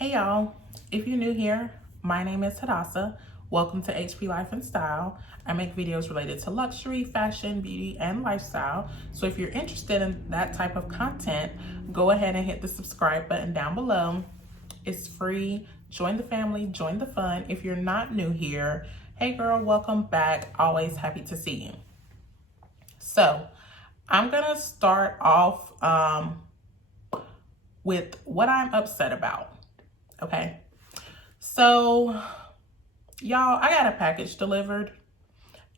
Hey y'all, if you're new here, my name is Hadassah. Welcome to HP Life and Style. I make videos related to luxury, fashion, beauty, and lifestyle. So if you're interested in that type of content, go ahead and hit the subscribe button down below. It's free. Join the family, join the fun. If you're not new here, hey girl, welcome back. Always happy to see you. So I'm gonna start off with what I'm upset about. Okay, so y'all, I got a package delivered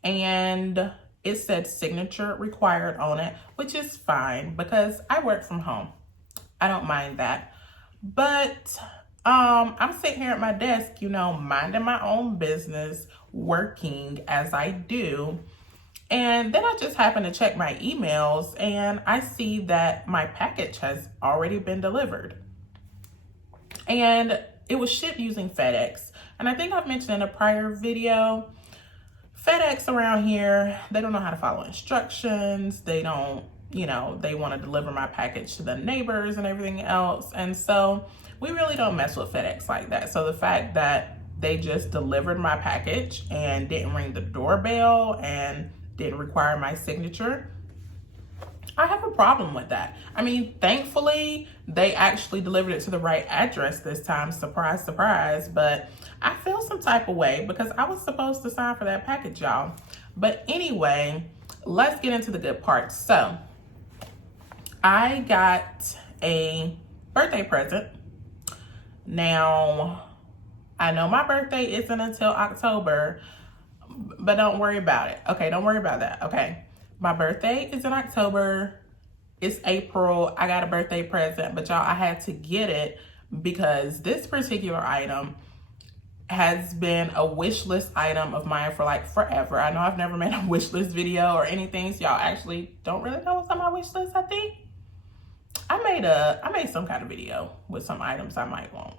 and it said signature required on it, which is fine because I work from home. I don't mind that. But I'm sitting here at my desk, minding my own business, working as I do. And then I just happen to check my emails and I see that my package has already been delivered. And it was shipped using FedEx. And I think I've mentioned in a prior video, FedEx around here, they don't know how to follow instructions. They don't, they want to deliver my package to the neighbors and everything else. And so we really don't mess with FedEx like that. So the fact that they just delivered my package and didn't ring the doorbell and didn't require my signature, I have a problem with that. I mean, thankfully, they actually delivered it to the right address this time. Surprise, surprise. But I feel some type of way because I was supposed to sign for that package, y'all. But anyway, let's get into the good parts. So I got a birthday present. Now, I know my birthday isn't until October, but don't worry about it. Okay, don't worry about that. Okay. My birthday is in October. It's April. I got a birthday present, but y'all, I had to get it because this particular item has been a wish list item of mine for like forever. I know I've never made a wish list video or anything, so y'all actually don't really know what's on my wish list, I think. I made some kind of video with some items I might want,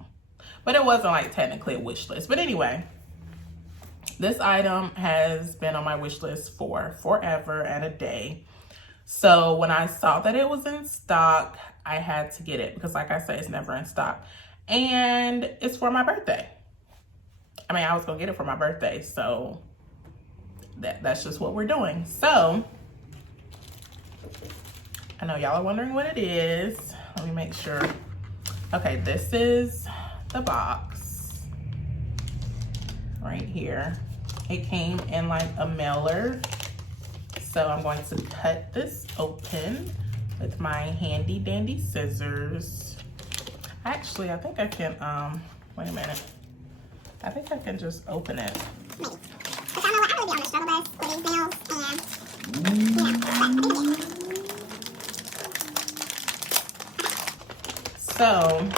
but it wasn't like technically a wish list. But anyway, this item has been on my wish list for forever and a day. So when I saw that it was in stock, I had to get it because like I said, it's never in stock. And it's for my birthday. I mean, I was gonna get it for my birthday, so that's just what we're doing. So I know y'all are wondering what it is. Let me make sure. Okay, this is the box right here. It came in like a mailer. So I'm going to cut this open with my handy dandy scissors. Actually, I think I can, wait a minute. I think I can just open it. Because I know I really be on the struggle bus with these nails and, So,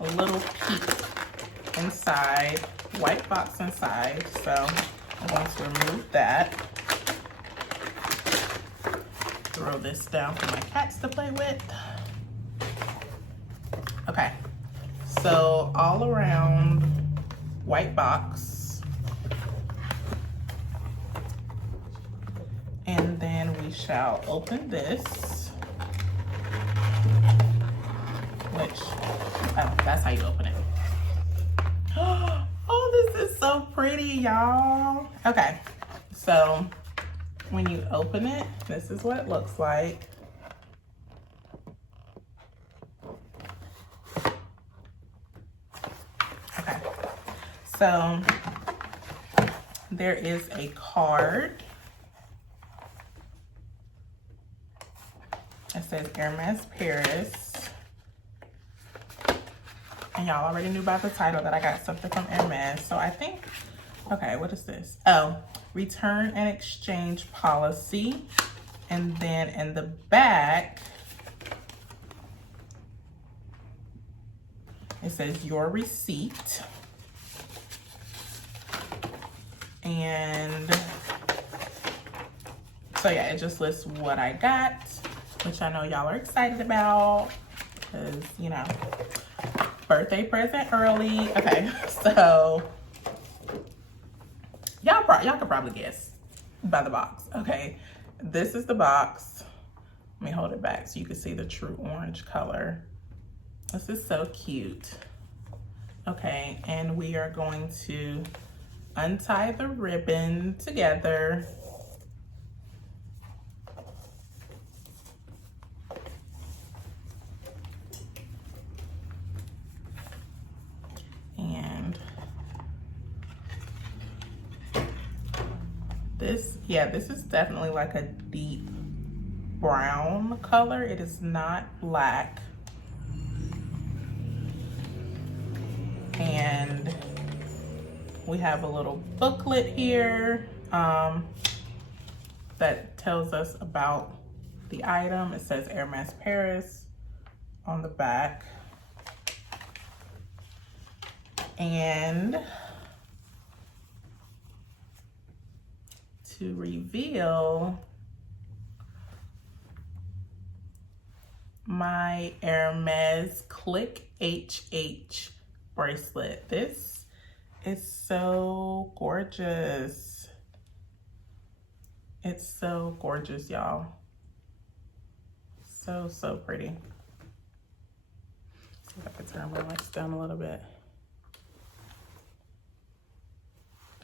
a little peek inside, white box inside. So I'm going to remove that. Throw this down for my cats to play with. Okay, so all around white box. And then we shall open this, which, oh, that's how you open it. Oh, this is so pretty, y'all. Okay, so when you open it, this is what it looks like. Okay, so there is a card. It says Hermes Paris. And y'all already knew by the title that I got something from Hermes. So I think, okay, what is this? Oh, return and exchange policy. And then in the back, it says your receipt. And so yeah, it just lists what I got, which I know y'all are excited about because, birthday present early. Okay, so y'all could probably guess by the box. Okay, this is the box. Let me hold it back so you can see the true orange color. This is so cute. Okay, and we are going to untie the ribbon together. And this, yeah, this is definitely like a deep brown color. It is not black. And we have a little booklet here that tells us about the item. It says Hermes Paris on the back. And to reveal my Hermes Click HH bracelet. This is so gorgeous. It's so gorgeous, y'all. So, so pretty. See if I can turn my lights down a little bit.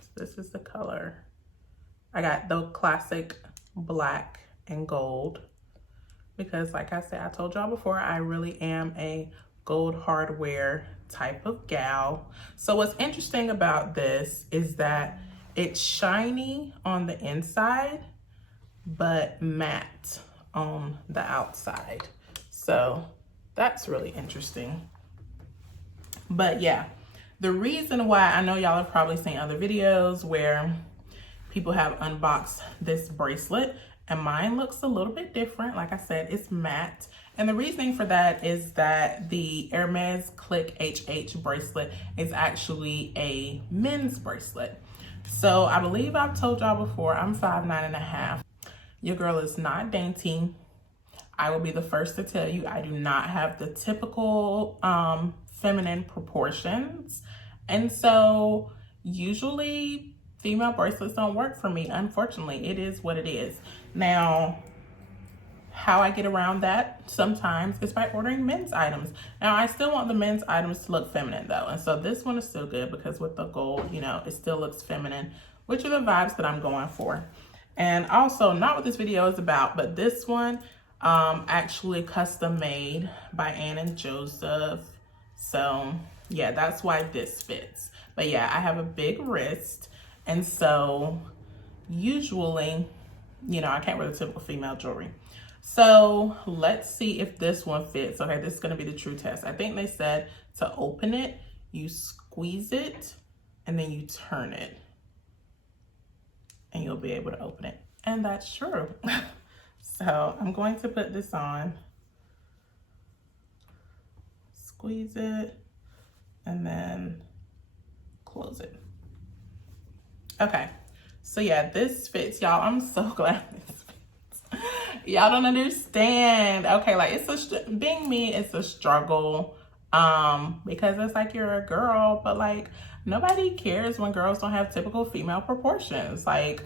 So this is the color. I got the classic black and gold because, like I said, I told y'all before, I really am a gold hardware type of gal. So what's interesting about this is that it's shiny on the inside, but matte on the outside. So that's really interesting. But yeah, the reason why, I know y'all have probably seen other videos where people have unboxed this bracelet, and mine looks a little bit different. Like I said, it's matte. And the reasoning for that is that the Hermes Click HH bracelet is actually a men's bracelet. So I believe I've told y'all before, I'm 5'9½". Your girl is not dainty. I will be the first to tell you, I do not have the typical feminine proportions. And so usually female bracelets don't work for me. Unfortunately, it is what it is. Now, how I get around that sometimes is by ordering men's items. Now, I still want the men's items to look feminine though. And so this one is still good because with the gold, you know, it still looks feminine, which are the vibes that I'm going for. And also, not what this video is about, but this one actually custom made by Ann and Joseph. So yeah, that's why this fits. But yeah, I have a big wrist. And so usually, you know, I can't wear the typical female jewelry. So let's see if this one fits. Okay, this is gonna be the true test. I think they said to open it, you squeeze it and then you turn it and you'll be able to open it. And that's true. So I'm going to put this on, squeeze it, and then close it. Okay, so yeah, this fits, y'all. I'm so glad this fits. Y'all don't understand. Okay, like it's being me, it's a struggle because it's like you're a girl, but like nobody cares when girls don't have typical female proportions. Like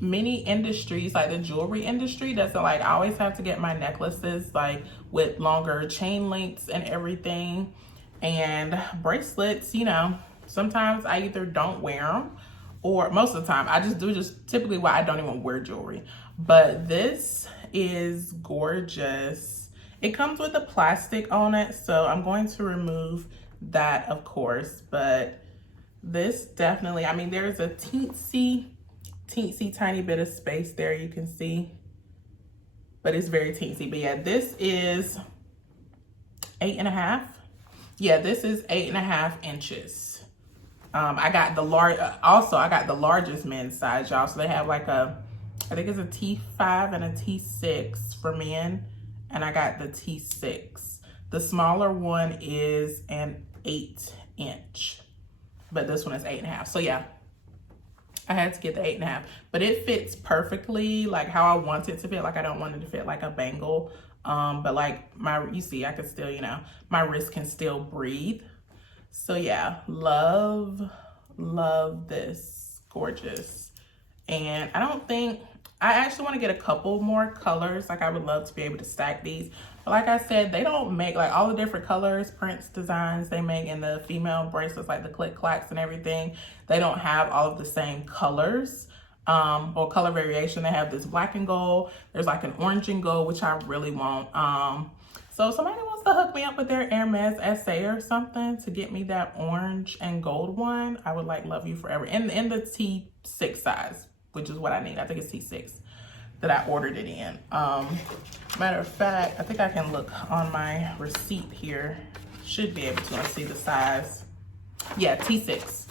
many industries, like the jewelry industry, doesn't like I always have to get my necklaces like with longer chain lengths and everything, and bracelets, you know, sometimes I either don't wear them or most of the time I just do, just typically why I don't even wear jewelry. But this is gorgeous. It comes with a plastic on it, so I'm going to remove that, of course. But this definitely, I mean, there's a teensy tiny bit of space there, you can see, but it's very teensy. But yeah, this is 8.5. Yeah, this is 8.5 inches. I got the large, also I got the largest men's size, y'all. So they have like a, I think it's a T5 and a T6 for men, and I got the T6. The smaller one is an 8-inch, but this one is 8.5. So yeah, I had to get the 8.5, but it fits perfectly like how I want it to fit. Like I don't want it to fit like a bangle, but like you see, I can still, you know, my wrist can still breathe. So yeah, love this, gorgeous. And I don't think, I actually want to get a couple more colors. Like I would love to be able to stack these. But like I said, they don't make like all the different colors, prints, designs they make in the female bracelets, like the click clacks and everything. They don't have all of the same colors or color variation. They have this black and gold. There's like an orange and gold, which I really want. So if somebody wants to hook me up with their Hermes SA or something to get me that orange and gold one, I would like love you forever. In the T6 size, which is what I need. I think it's T6 that I ordered it in. Matter of fact, I think I can look on my receipt here. Should be able to see the size. Yeah, T6.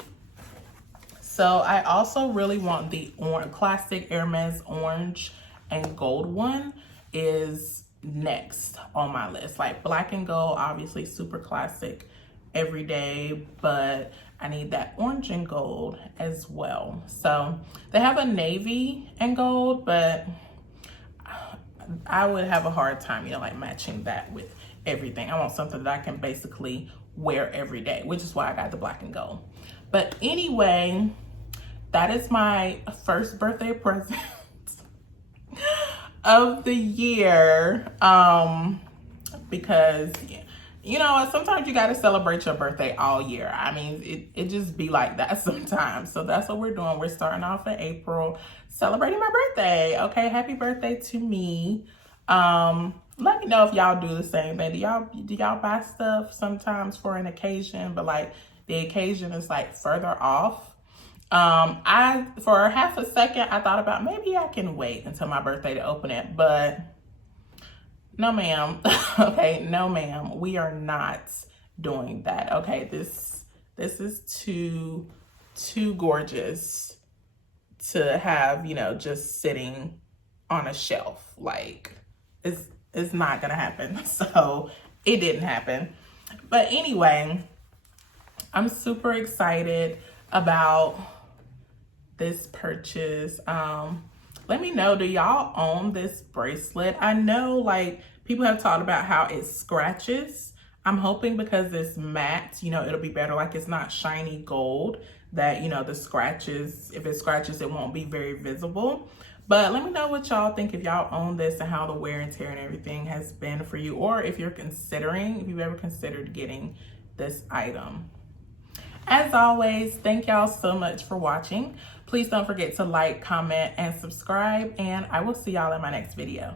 So I also really want the classic Hermes orange and gold one is next on my list. Like black and gold, obviously super classic every day, but I need that orange and gold as well. So they have a navy and gold, but I would have a hard time, you know, like matching that with everything. I want something that I can basically wear every day, which is why I got the black and gold. But anyway, that is my first birthday present of the year, because you know, sometimes you got to celebrate your birthday all year. I mean, it just be like that sometimes. So that's what we're doing. We're starting off in April, celebrating my birthday. Okay, happy birthday to me. Let me know if y'all do the same thing. Do y'all buy stuff sometimes for an occasion, but like the occasion is like further off? I, for half a second, I thought about maybe I can wait until my birthday to open it, but no ma'am. Okay, no ma'am, we are not doing that. Okay, this is too gorgeous to have, you know, just sitting on a shelf. Like it's not gonna happen. So it didn't happen. But anyway, I'm super excited about this purchase. Let me know, do y'all own this bracelet? I know like people have talked about how it scratches. I'm hoping because it's matte, you know, it'll be better. Like it's not shiny gold that, you know, the scratches, if it scratches, it won't be very visible. But let me know what y'all think, if y'all own this and how the wear and tear and everything has been for you, or if you're considering, if you've ever considered getting this item. As always, thank y'all so much for watching. Please don't forget to like, comment, and subscribe, and I will see y'all in my next video.